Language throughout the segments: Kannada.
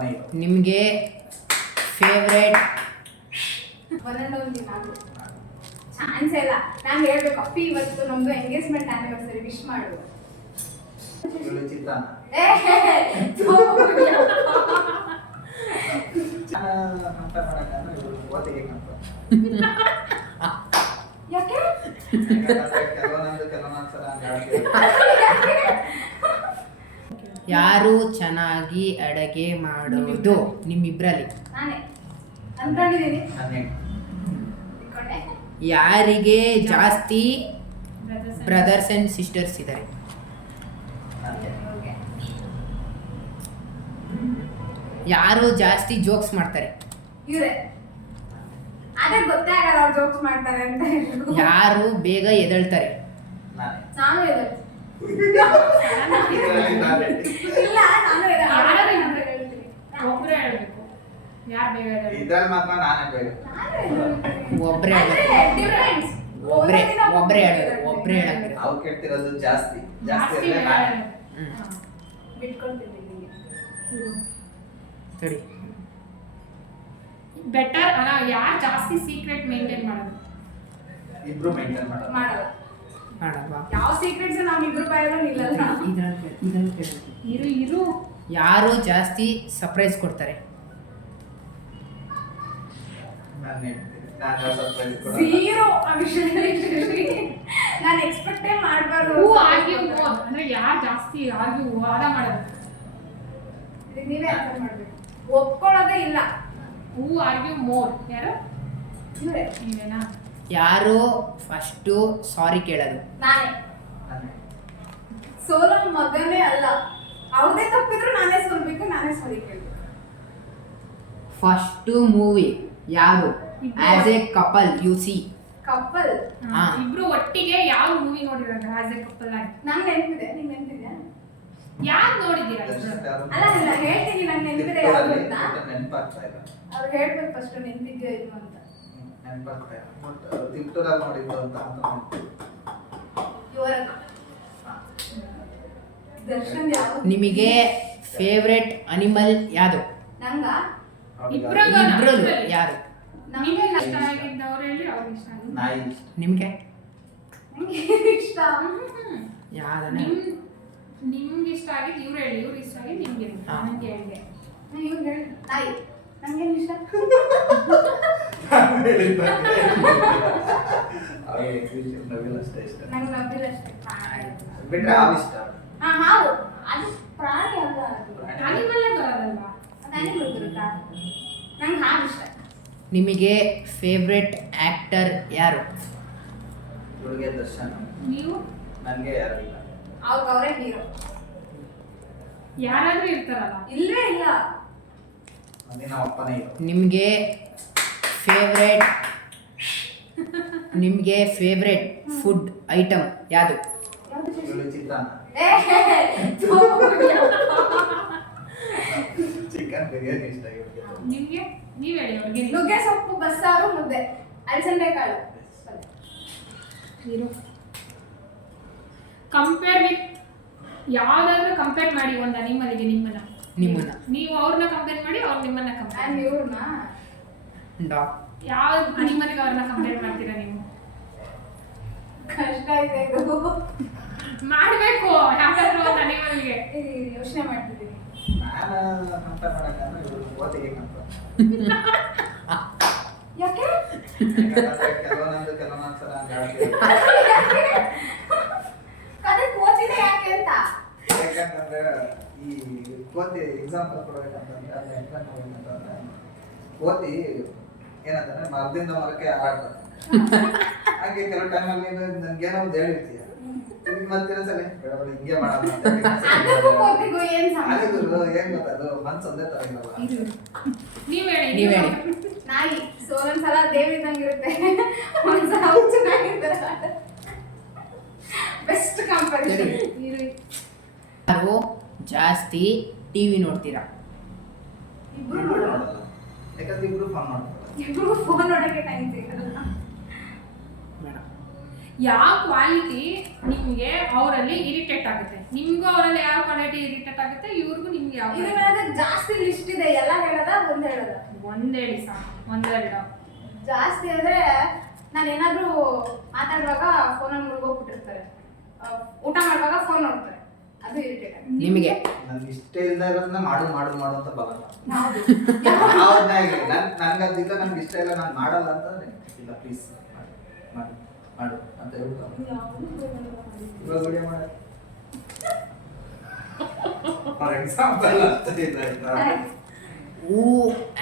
ಅಪ್ಪನೇ ಇದು. ನಿಮಗೆ ಫೇವ್ರೇಟ್ ಒಂದೊಂದು ನಾನು ಚಾನ್ಸ್ ಇಲ್ಲ. ನಾನು ಹೇಳ್ಬೇಕು ಅಪ್ಪಿ ಇವತ್ತು ನಮ್ದು ಎಂಗೇಜ್ಮೆಂಟ್ ಆನಿವರ್ಸರಿ ವಿಶ್ ಮಾಡು. ಇವಳು ಚಿತ್ರಾನ್ನ. ಕಂಪೇರ್ ಮಾಡಕ್ಕಂದ್ರೆ ಇವಳು ಓದಿಗೆ ಕಂಪೇರ್. ಯಾಕೆ ಕೆಲವೊಂದ್ಸಲ ಹಂಗೆ ಯಾರು ಚೆನ್ನಾಗಿ ಅಡುಗೆ ಮಾಡೋದು ನಿಮ್ಮಿಬ್ಬರಲ್ಲಿ? ನಾನೇ ಅನ್ಕೊಂಡಿದ್ದೀನಿ. ಯಾರಿಗೆ ಜಾಸ್ತಿ ಬ್ರದರ್ಸ್ ಅಂಡ್ ಸಿಸ್ಟರ್ಸ್ ಇದ್ದಾರೆ? ಯಾರು ಜಾಸ್ತಿ ಜೋಕ್ಸ್ ಮಾಡ್ತಾರೆ? ಇವ್ರೆ. ಅದೇ ಗೊತ್ತೇ ಆಗಲ್ಲ ಅವ್ರು ಜೋಕ್ಸ್ ಮಾಡ್ತಾರೆ ಅಂತ. ಯಾರು ಬೇಗ ಎದ್ದೇಳ್ತಾರೆ? ನಾನು ಇಲ್ಲ, ನಾನು ಹೇಳ್ತೀನಿ. ಒಬ್ರೇ ಹೇಳ್ಬೇಕು. ಯಾರು ಬೇಗ ಇದ್ರಲ್ಲಿ ಮಾತ್ರ ನಾನೇ ಬೇಗ. ಒಬ್ರೇ ಒಬ್ರೇ ಹೇಳಂಗಿಲ್ಲ. ಅವ್ರು ಕೇಳ್ತಿರೋದು ಜಾಸ್ತಿ ಜಾಸ್ತಿ ನಾನೇ. ಬಿಟ್ಕೊಳ್ತೀನಿ ಸರಿ. ಬೆಟರ್ ಅಲ್ಲ. ಯಾರು ಜಾಸ್ತಿ ಸೀಕ್ರೆಟ್ ಮೇಂಟೈನ್ ಮಾಡೋದು? ಇಬ್ರು ಮೇಂಟೈನ್ ಮಾಡೋದು. ಮಾಡಲ್ಲ. ಮಾಡಲ್ವಾ? ಯಾವ ಸೀಕ್ರೆಟ್ಸ್ ನಮ್ಮಿಬ್ರು ಬಾಯಲ್ಲೂ ನಿಲ್ಲಲ್ಲ. ಇರು ಯಾರು ಜಾಸ್ತಿ ಸರ್ಪ್ರೈಸ್ ಕೊಡ್ತಾರೆ? ಝೀರೋ ಆ ವಿಷಯದಲ್ಲಿ ನಾನು ಎಕ್ಸ್ಪೆಕ್ಟೇ ಮಾಡಬಾರ್ದು. ಹೂ ಆರ್ಗ್ಯೂ ಮೋರ್ ಅಂದ್ರೆ ಯಾರು ಜಾಸ್ತಿ ಆರ್ಗ್ಯೂ ವಾದ ಮಾಡೋದು? ನೀವೇ ಆನ್ಸರ್ ಮಾಡಬೇಕು. ಒಪ್ಕೊಳ್ಳೋದೇ ಇಲ್ಲ. ಹೂ ಆರ್ಗ್ಯೂ ಮೋರ್ ಯಾರು? ಇವರೇ. ನೀವೇನಾ? ಯಾರು ಫಸ್ಟು ಸಾರಿ ಕೇಳೋದು? ನಾನೇ. ಸೋಲೋ ಮಗನೇ ಅಲ್ಲ. ಅವ್ರದೇ ತಪ್ಪಿದ್ರು ನಾನೇ ಸೋಲ್ಬೇಕು, ನಾನೇ ಸಾರಿ ಕೇಳಬೇಕು. ಫಸ್ಟು ಮೂವಿ ಯಾರು as a couple you see? Couple. ಇಬ್ರು ಒಟ್ಟಿಗೆ ಯಾವ ಮೂವಿ ನೋಡಿರೋದು ಆಸ್ ಎ ಕಪಲ್ ಆಗಿ? ನಂಗೆ ನೆನಪಿದೆ. ನಿಂಗೆ ನೆನಪಿದೆ? ಯಾರು ನೋಡಿದ್ದೀರಾ? ಅಲ್ಲ ಇಲ್ಲ ಹೇಳ್ತೀನಿ. ನಂಗೆ ನೆನಪಿದೆ ಯಾವುದು ಅಂತ. ನೆನಪಾಗ್ತಾ ಇಲ್ಲ. ಅವ್ರು ಹೇಳ್ಬೇಕು ಫಸ್ಟ್ ನೆನಪಿದ್ಯೋ ಇದು ಅಂತ. ನೆನಪಾಗ್ತಾ ಇಲ್ಲ. ಬಟ್ ತಿಪ್ಟೂರಲ್ಲಿ ನೋಡಿದ್ದು ಅಂತ ಇವರ ದರ್ಶನ್ ಯಾವ? ನಿಮಗೆ ಫೇವ್ರೆಟ್ ಅನಿಮಲ್ ಯಾವುದು? ನಂಗ ಇಬ್ರಲ್ಲೂ ಯಾರು? ನಿಮ್ಗೆ ಇಷ್ಟ ಆಗಿದ್ದವ್ರು ಹೇಳಿ. ಅವ್ರಿಗೆ ಇಷ್ಟ ಆಗಿದ್ದು ನಾಯಿ. ನಿಮಗೆ ನಂಗೆ ಇಷ್ಟ. ಯಾವ್ದನ್ನ? ನಿಮ್ಗೆ ಇಷ್ಟ ಆಗಿದ್ದು ಇವ್ರು ಹೇಳಿ. ಇವ್ರು ಇಷ್ಟ ಆಗಿದ್ದು ನಿಮ್ಗೆ ಹೇಳಿ. ನನಗೆ ಹೇಳಿದೆ ಇವ್ರು ಹೇಳಿ ನಾಯಿ. ನಂಗೇನು ಇಷ್ಟ? ಅಷ್ಟೇ ಇಷ್ಟ. ನಂಗೆ ನಬ್ಬಿಲ್ಲ ಅಷ್ಟೇ. ಬಿಟ್ರೆ ಹಾವು ಇಷ್ಟ. ಹಾವು ಅದು ಪ್ರಾಣಿ ಅಲ್ಲ. ಅದು ಅನಿಮಲ್ಲೇ ಬರೋದಲ್ವಾ? ಅದು ಅನಿಮಲ್ ಬರುತ್ತಾ? ನಂಗೆ ಹಾವು ಇಷ್ಟ. ನಿಮಗೆ ಫೇವ್ರೆಟ್ ಆಕ್ಟರ್ ಯಾರು? ಇವಳಿಗೆ ದರ್ಶನ್. ನೀವು? ನನಗೆ ಯಾರು ಇಲ್ಲ. ಅವರೇ ಹೀರೋ. ಯಾರಾದ್ರೂ ಇರ್ತಾರಲ್ಲ? ಇಲ್ಲೇ ಇಲ್ಲ. ಅದೇ ನಮ್ಮ ಅಪ್ಪನೇ ಇದು. ನಿಮಗೆ ಫೇವ್ರೆಟ್ ಫುಡ್ ಐಟಮ್ ಯಾವುದು? ಇವಳು ಚಿತ್ರಾನ್ನ. ಚಿಕನ್ ಬಿರಿಯಾನಿ ಇಷ್ಟ ಇವಳಿಗೆ. ನಿಮ್ಗೆ? ನೀವ್ ಹೇಳಿ ಅವ್ರಿಗೆ. ನುಗ್ಗೆ ಸೊಪ್ಪು, ಬಸ್ಸಾರು, ಮುದ್ದೆ, ಅಲಸಂದೆ ಕಾಳು. ಕಂಪೇರ್ ವಿತ್ ಯಾವ್ದಾದ್ರು ಕಂಪೇರ್ ಮಾಡಿ ಒಂದು ಅನಿಮಲ್ಗೆ ನಿಮ್ಮನ್ನ. ನೀವು ಅವ್ರನ್ನ ಕಂಪೇರ್ ಮಾಡಿ, ಅವ್ರು ನಿಮ್ಮನ್ನ ಕಂಪೇರ್ ಮಾಡಿ. ಇವ್ರನ್ನ ಡಾಗ್. ಯಾವ ಅನಿಮಲ್ಗೆ ಅವ್ರನ್ನ ಕಂಪೇರ್ ಮಾಡ್ತೀರಾ ನೀವು? ಕಷ್ಟ ಇದೆ ಇದು. ಮಾಡ್ಬೇಕು ಯಾವ್ದಾದ್ರು ಒಂದು ಅನಿಮಲ್ಗೆ. ಯೋಚನೆ ಮಾಡ್ತಿದ್ದೀನಿ. ನಾನು ಕಂಪೇರ್ ಮಾಡಕ್ಕಂದ್ರೆ ಇವಳು ಓದಿಗೆ ಕಂಪೇರ್. ಯಾಕೆ? ಕೆಲವೊಂದ್ಸಲ ಹಂಗೆ ಕதை ಕೋಚಿದೆ ಯಾಕೆ ಅಂತ. ಯಾಕಂತಂದ್ರೆ ಈ ಕೋತಿ ಎಕ್ಸಾಂಪಲ್ ಕೊಡ್ಬೇಕಂತಂದ್ರೆ ಅದನ್ನ ಎಕ್ಸಾಂಪಲ್ ಕೊಡ್ಬೇಕಂತಂದ್ರೆ ಕೋತಿ ಏನಂತಂದ್ರೆ ಮರದಿಂದ ಮರಕ್ಕೆ ಆಡ್ತದೆ. ಹಾಗೆ ಕೆಲವು ಟೈಮಲ್ಲಿ ನನ್ಗೇನೋ ಒಂದು ಹೇಳಿರ್ತೀಯ, ಮತ್ತೆ ಸಲ ಹಿಂಗೆ ಮಾಡೋದು ಏನ್ ಗೊತ್ತದು ಮನ್ಸು ಒಂದೇ ತರ ಇರಲ್ಲ. ನೀವ್ ನೀವ್ ಹೇಳಿ. ನಾಯಿ ಒಂದೊಂದ್ಸಲ ದೇವ್ರಿದಂಗಿರುತ್ತೆ, ಒಂದ್ಸಲ ಚೆನ್ನಾಗಿರ್ತಾರೆ. Best comparison. ಯಾರು ಜಾಸ್ತಿ ಟಿವಿ ನೋಡ್ತೀರಾ? ಇಬ್ರು ನೋಡಲ್ಲ, ಯಾಕಂದ್ರೆ ಇಬ್ರು ಫೋನ್ ಮಾಡ್ತಾರೆ. ಇಬ್ರು ಫೋನ್ ನೋಡಕ್ಕೆ ಟೈಮ್ ಸಿಗಲ್ಲ. ಮೇಡಮ್, ಯಾವ ಕ್ವಾಲಿಟಿ ನಿಮ್ಗೆ ಅವರಲ್ಲಿ ಇರಿಟೇಟ್ ಆಗುತ್ತೆ? ನಿಮ್ಗೂ ಅವರಲ್ಲಿ ಯಾವ ಕ್ವಾಲಿಟಿ ಇರಿಟೇಟ್ ಆಗುತ್ತೆ? ಇವ್ರಿಗೂ ನಿಮ್ಗೆ ಯಾವ ಇದ್ರ ಮೇಲೆ ಜಾಸ್ತಿ ಲಿಸ್ಟ್ ಇದೆ. ಹೇಳೋದು? ಒಂದ್ ಹೇಳಿ ಸಾಕು, ಒಂದೆರಡು. ಜಾಸ್ತಿ ಅಂದ್ರೆ ನಾನು ಏನಾದ್ರೂ ಮಾತಾಡುವಾಗ ಫೋನಲ್ಲಿ ಮುಳುಗೋಗ್ಬಿಟ್ಟಿರ್ತಾರೆ, ಊಟ ಮಾಡುವಾಗ ಫೋನ್ ನೋಡ್ತಾರೆ, ಅದು ಇರಿಟೇಟ್ ಆಗುತ್ತೆ. ನಿಮಗೆ ನನ್ಗೆ ಇಷ್ಟ ಇಲ್ಲದ ಇರೋದನ್ನ ಮಾಡು ಮಾಡು ಮಾಡು ಅಂತ ಬರಲ್ಲ. ಹೌದು. ಯಾವ್ದಾಗಿ ನನ್ಗೆ ಅದಿಲ್ಲ, ನನ್ಗೆ ಇಷ್ಟ ಇಲ್ಲ, ನಾನು ಮಾಡಲ್ಲ ಅಂತಂದ್ರೆ ಇಲ್ಲ ಪ್ಲೀಸ್ ಮಾಡು ಮಾಡು ಅಂತ ಹೇಳ್ತಾರೆ. ಇವಾಗ ವಿಡಿಯೋ ಮಾಡ for example who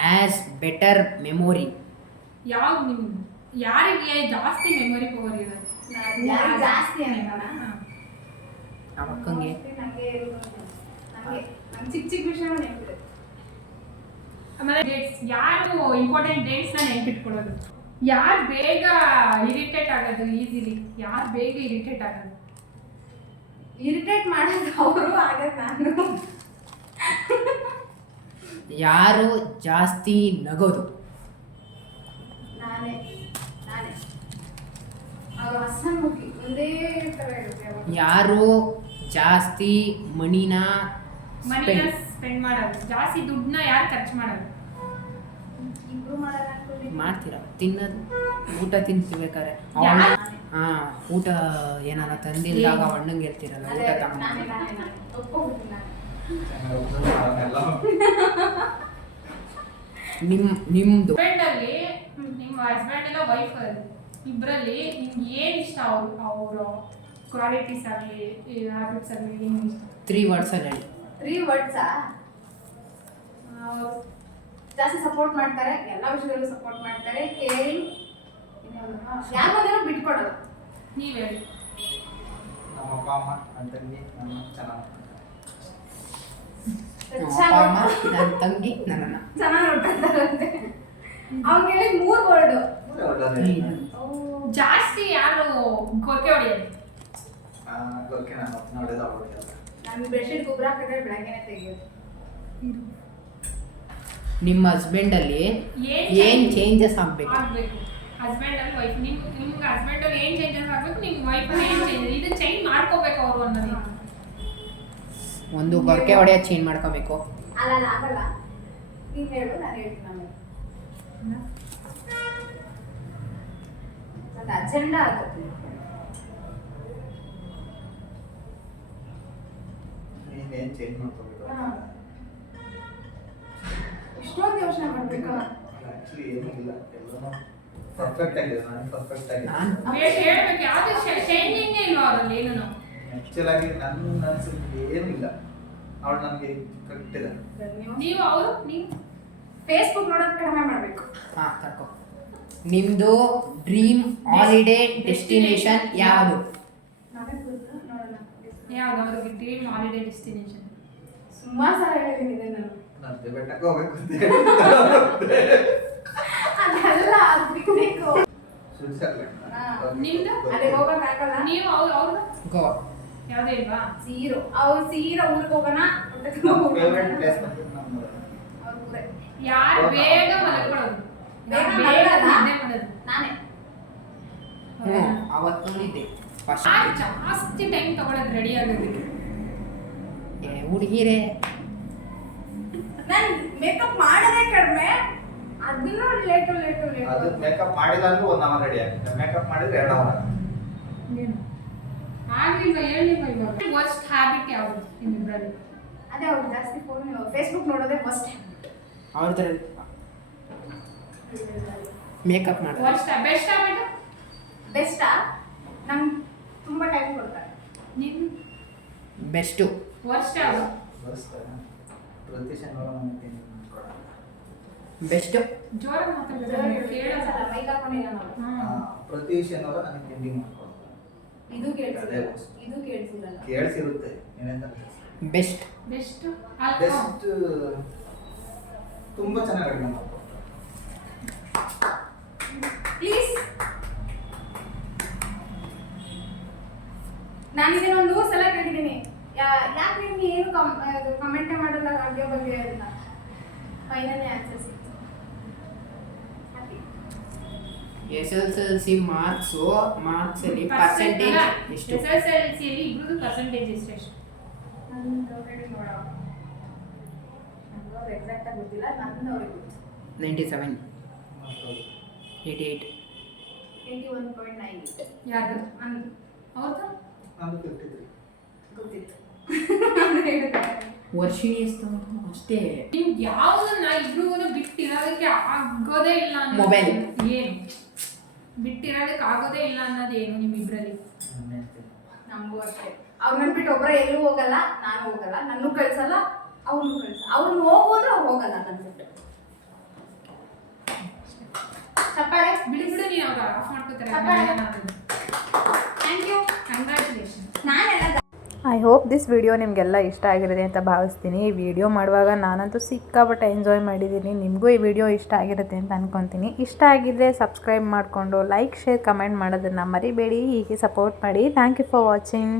has better memory? ಯಾರಿಗೆ ಜಾಸ್ತಿ ಮೆಮೊರಿ ಪವರ್ ಇರೋದು? ಯಾರು ಜಾಸ್ತಿ ಅನ್ನೋಣ? ಅವಕ್ಕಂಗೆ ನಂಗೆ ಚಿಕ್ಕ ಚಿಕ್ಕ ವಿಷಯ ನೆನಪಿದೆ. ಆಮೇಲೆ ಡೇಟ್ಸ್, ಯಾರು ಇಂಪಾರ್ಟೆಂಟ್ ಡೇಟ್ಸ್ನ ನೆನ್ಪಿಟ್ಕೊಳ್ಳೋದು? ಯಾರು ಬೇಗ ಇರಿಟೇಟ್ ಆಗೋದು ಈಸಿಲಿ? ಯಾರು ಬೇಗ ಇರಿಟೇಟ್ ಆಗೋದು? ಇರಿಟೇಟ್ ಮಾಡೋದು ಅವರು, ಆಗ ನಾನು. ಯಾರು ಜಾಸ್ತಿ ನಗೋದು? ನಾನೇ ಅವರು ಹಸನ್ಮುಖಿ, ಒಂದೇ ಥರ ಇರುತ್ತೆ ಅವರು. ಯಾರು ಜಾಸ್ತಿ ಮನಿನ ಸ್ಪೆಂಡ್ ಮಾಡೋದು? ಜಾಸ್ತಿ ದುಡ್ಡನ್ನ ಯಾರು ಖರ್ಚು ಮಾಡೋದು? ಇಬ್ರು ಮಾಡೋಣ ಅನ್ಕೊಂಡಿದ್ದೀನಿ. ಮಾಡ್ತೀರಾ? ತಿನ್ನೋದು, ಊಟ ತಿಂತಿರ್ಬೇಕಾರೆ ಹಾ, ಊಟ ಏನಾರ ತಂದಿಲ್ದಾಗ ಅಣ್ಣಂಗೆ ಹೇಳ್ತೀರಲ್ಲ ಅದೇ ಊಟ ನಾನೇ ತಗೊಂಡು. ಒಪ್ಕೊಬಿಡ್ತೀನಿ ನಾನು. ನಿಮ್ದು ಹಸ್ಬೆಂಡಲ್ಲಿ, ನಿಮ್ಮ ಹಸ್ಬೆಂಡ್ ಇಲ್ಲ ವೈಫ್ ಇಬ್ಬರಲ್ಲಿ ನಿಮ್ಗೆ ಏನು ಇಷ್ಟ? ಅವರು ಕ್ವಾಲಿಟೀಸ್ ಆಗಲಿ ಹ್ಯಾಬಿಟ್ಸ್ ಆಗಲಿ ಏನು ಇಷ್ಟ? 3 words ಅಲ್ಲಿ ಹೇಳಿ. 3 words ಜಾಸ್ತಿ ಸಪೋರ್ಟ್ ಮಾಡ್ತಾರೆ, ಎಲ್ಲ ವಿಷಯದಲ್ಲೂ ಸಪೋರ್ಟ್ ಮಾಡ್ತಾರೆ, ಕೇರಿಂಗ್, ಯಾರು ಬಂದರೂ ಬಿಟ್ಕೊಡೋದು. ನೀವು ಹೇಳಿ. ನಮ್ಮ ಅಪ್ಪ ಅಮ್ಮ ನನ್ನ ತಂಗಿ ನನ್ನ ಚೆನ್ನಾಗಿ ನಮ್ಮ ಅಪ್ಪ ಅಮ್ಮ, ನನ್ನ ತಂಗಿ, ನನ್ನನ್ನ. ಚೆನ್ನಾಗಿ ನೋಡ್ಕೊಂತಾರಂತೆ. ಅವ್ನಿಗೆ ಹೇಳಿ 3 ವರ್ಡ್. ಜಾಸ್ತಿ ಯಾರು ಗೊರಕೆ ಹೊಡೆಯೋದು? ಗೊರಕೆ ನಾನು ಅಪ್ಪನ ಹೊಡೆದ ಹೊಡೆಯಲ್ಲ. ನಾನು ಬೆಡ್ಶೀಟ್ ಗೊಬ್ಬರ ಹಾಕಿದ್ರೆ ಬೆಳಗ್ಗೆನೆ ತೆಗಿಯೋದು. ನಿಮ್ಮ ಹಸ್ಬೆಂಡ್ ಅಲ್ಲಿ ಏನ್ ಚೇಂಜಸ್ ಆಗ್ಬೇಕು? ಹಸ್ಬೆಂಡ್ ಅಲ್ಲಿ ವೈಫ್, ನಿಮ್ಗೆ ಹಸ್ಬೆಂಡ್ ಅಲ್ಲಿ ಏನ್ ಚೇಂಜಸ್ ಆಗ್ಬೇಕು, ನಿಮ್ ವೈಫ್ ಅಲ್ಲಿ ಏನ್ ಚೇಂಜ್, ಇದು ಚೇಂಜ್ ಮಾಡ್ಕೋಬೇಕು ಅವರು ಅನ್ನೋದು. ಒಂದು ಗೊರಕೆ ಹೊಡೆಯೋದು ಚೇಂಜ್ ಮಾಡ್ಕೋಬೇಕು. ಅಲ್ಲ ಆಗಲ್ಲ, ನೀನು ಹೇಳು, ನಾನು ಹೇಳ್ತೀನಿ. ಆಮೇಲೆ ಒಂದು ಅಜೆಂಡಾ ಆಗುತ್ತೆ. ನೀನೇನು ಚೇಂಜ್ ಮಾಡ್ಕೋಬೇಕು? ಇಷ್ಟೊಂದು ಯೋಚನೆ ಮಾಡಬೇಕಾ? ಆ್ಯಕ್ಚುಲಿ ಏನೂ ಇಲ್ಲ, ಎಲ್ಲನೂ ಪರ್ಫೆಕ್ಟ್ ಆಗಿದೆ. ನಾನು ಪರ್ಫೆಕ್ಟ್ ಆಗಿದೆ. ಹೇಳ್ಬೇಕು, ಯಾವ್ದು ಚೇಂಜಿಂಗೇ ಇಲ್ವಾ ಅವರಲ್ಲಿ ಏನೂ? ಆ್ಯಕ್ಚುಲ್ ಆಗಿ ನನ್ನ ಅನ್ಸಿದ್ದು ಏನೂ ಇಲ್ಲ, ಅವಳು ನನಗೆ ಕರೆಕ್ಟ್ ಇದೆ. ನೀವು ಅವರು ನೀವು ಫೇಸ್ಬುಕ್ ನೋಡೋದು ಕಡಿಮೆ ಮಾಡಬೇಕು. ಹಾ, ತರ್ಕೋ. ನಿಮ್ದು ಡ್ರೀಮ್ ಹಾಲಿಡೇ ಡೆಸ್ಟಿನೇಷನ್ ಯಾವುದು? ಯಾವ್ದು ಅವ್ರಿಗೆ ಡ್ರೀಮ್ ಹಾಲಿಡೇ ಡೆಸ್ಟಿನೇಷನ್? ಸುಮಾರು ಸಲ ಹೇಳಿದ್ದೀನಿ ನಾನು. ನಾನು ಬೆಟ್ಟಕ್ಕೆ ಹೋಗ್ಬೇಕು ಅಂತ ಅದಲ್ಲ, ಅದು ಪಿಕ್ನಿಕ್. ಸ್ವಿಟ್ಜರ್ಲೆಂಡ್. ನಿಮ್ದು? ಅದೇ ಹೋಗಕ್ಕಾಗಲ್ಲ. ನೀವು ಅವ್ರು ಗೋವಾ. ಯಾವುದೇ ಇಲ್ವಾ? ಸೀರೋ, ಅವ್ರು ಸೀರೋ ಊರಿಗೆ ಹೋಗೋಣ. ನಮ್ಮ ಫೇವ್ರೆಟ್ ಪ್ಲೇಸ್ ಬಂದು ನಮ್ಮ ಅವ್ರ ಊರೇ. ಯಾರು ಬೇಗ ಮಲಗ್ಬಿಡೋದು? ಬೇಗ ಬೇಗ ಮಲಗಲ್ಲ? ನಿದ್ದೆ ಮಾಡೋದು? ನಾನೇ. ಅವತ್ತು ನೋಡಿದ್ದೆ ಯಾರು ಜಾಸ್ತಿ ಟೈಮ್ ತಗೊಳ್ಳೋದು ರೆಡಿ ಆಗೋದಕ್ಕೆ? ಹುಡುಗಿರೇ. ನಾನು ಮೇಕಪ್ ಮಾಡೋದೇ ಕಡಿಮೆ, ಅದನ್ನು ಲೇಟು ಅದು ಮೇಕಪ್ ಮಾಡಿಲ್ಲ ಅಂದ್ರೆ 1 hour ರೆಡಿ ಆಗುತ್ತೆ, ಮೇಕಪ್ ಮಾಡಿದ್ರೆ 2 hour ಆಗುತ್ತೆ. ಆಗ್ಲಿಲ್ವಾ, ಹೇಳಿಲ್ವಾ ಇವಾಗ? ವರ್ಸ್ಟ್ ಹ್ಯಾಬಿಟ್ ಯಾವುದು ನಿಮ್ಮಿಬ್ಬರಲ್ಲಿ? ಅದೇ ಅವ್ರು ಜಾಸ್ತಿ ಫೇಸ್ಬುಕ್ ನೋಡೋದೇ ಫಸ್ಟ್. ಅವ್ರದ್ರ ಮೇಕಪ್ ಮಾಡೋದು. Worst best habit? ಬೆಸ್ಟಾ? ನಂಗೆ ತುಂಬ ಟೈಮ್ ಕೊಡ್ತಾರೆ. ನಿನ್ ಬೆಸ್ಟು. ವರ್ಸ್ಟ್ ಯಾವುದು? ಬಸ್ ಪ್ರತಿ ಶನಿವಾರ ನಾನು ತಿಂಡಿ ಮಾಡ್ಕೊಡಲ್ಲ. ಬೆಸ್ಟು. ಜೋರಾಗಿ ಮಾತಾಡ್ಬೇಕು, ಕೇಳಲ್ಲ. ಮೈಕ್ ಹಾಕೊಂಡಿಲ್ಲ ನಾವು. ಪ್ರತಿ ಶನಿವಾರ ನನಗೆ ತಿಂಡಿ ಮಾಡ್ಕೊಡಲ್ಲ. ಇದು ಅದೇ ಕೇಳಿಸಿಲ್ಲ, worst. ಇದು ಕೇಳಿಸಿಲ್ಲ. ಕೇಳಿಸಿರುತ್ತೆ ಏನೆಂತ ಬೆಸ್ಟ್. ಬೆಸ್ಟ್ ಬೆಸ್ಟ್ ತುಂಬಾ ಚೆನ್ನಾಗಿ ಅಡುಗೆ ಮಾಡ್ಕೊಡ್ತಾರೆ. ಪ್ಲೀಸ್, ನಾನು ಇದನ್ನ ಒಂದು 100 ಸಲ ಕೇಳಿದ್ದೀನಿ. ಯಾಕೆ ನಿಮ್ಗೆ ಏನು ಕಮೆಂಟೇ ಮಾಡಲ್ಲ ಅಡುಗೆ ಬಗ್ಗೆ ಅಂತ. ಫೈನಲಿ ಆನ್ಸರ್ ಸಿಕ್ತು. SSLC ಮಾರ್ಕ್ಸ್ ಅಲ್ಲಿ ಪರ್ಸೆಂಟೇಜ್ ಎಷ್ಟು? SSLC ಅಲ್ಲಿ ಇಬ್ರದ್ದು ಪರ್ಸೆಂಟೇಜ್ ಎಷ್ಟು? ನಂದು ಹೇಳಿ ನೋಡೋ, ನಂದು ಎಕ್ಸಾಕ್ಟ್ ಆಗಿ ಗೊತ್ತಿಲ್ಲ, ನಂದು ಅವ್ರಿಗೆ ಗೊತ್ತು. 97, 88. 81.9 ಯಾರ್ದು ಅವ್ರದ್ದು ನಂದು 53. ಗೊತ್ತಿತ್ತು ವರ್ಷಿಣಿ ಎಷ್ಟು ಅಷ್ಟೇ. ನೀವು ಯಾವ್ದನ್ನ ಇಬ್ರಿಗೂ ಬಿಟ್ಟಿರೋದಕ್ಕೆ ಆಗೋದೇ ಇಲ್ಲ ಅನ್ನೋದು Mobile. ಏನು ಬಿಟ್ಟಿರೋದಕ್ಕೆ ಆಗೋದೇ ಇಲ್ಲ ಅನ್ನೋದು ಏನು ನಿಮ್ಮಿಬ್ರಲ್ಲಿ? ನಮಗೂ ಅಷ್ಟೇ. ಅವ್ರನ್ನ ಬಿಟ್ಟು ಒಬ್ಬರೇ ಎಲ್ಲೂ ಹೋಗಲ್ಲ, ನಾನು ಹೋಗಲ್ಲ, ನನ್ನೂ ಕಳ್ಸಲ್ಲ, ಅವ್ರನ್ನೂ ಕಳ್ಸಲ್ಲ. ಅವ್ರನ್ನ ಹೋಗೋದ್ರೆ ಅವ್ರು ಹೋಗಲ್ಲ ನನ್ನ ಬಿಟ್ಟು. ಚಪ್ಪಾಳೆ ಬಿಡಿ ಬಿಡು, ನೀನು ಅವ್ರು ಆಫ್ ಮಾಡ್ಕೋತಾರೆ. Thank you. ಕಂಗ್ರ್ಯಾಚುಲೇಷನ್. ನಾನೆಲ್ಲ ಐ ಹೋಪ್ ದಿಸ್ ವಿಡಿಯೋ ನಿಮಗೆಲ್ಲ ಇಷ್ಟ ಆಗಿರುತ್ತೆ ಅಂತ ಭಾವಿಸ್ತೀನಿ. ಈ ವಿಡಿಯೋ ಮಾಡುವಾಗ ನಾನಂತೂ ಸಿಕ್ಕಾಪಟ್ಟೆ ಎಂಜಾಯ್ ಮಾಡಿದ್ದೀನಿ. ನಿಮಗೂ ಈ ವಿಡಿಯೋ ಇಷ್ಟ ಆಗಿರುತ್ತೆ ಅಂತ ಅಂದ್ಕೊತೀನಿ. ಇಷ್ಟ ಆಗಿದ್ದರೆ ಸಬ್ಸ್ಕ್ರೈಬ್ ಮಾಡಿಕೊಂಡು ಲೈಕ್, ಶೇರ್, ಕಮೆಂಟ್ ಮಾಡೋದನ್ನು ಮರಿಬೇಡಿ. ಹೀಗೆ ಸಪೋರ್ಟ್ ಮಾಡಿ. Thank you for watching.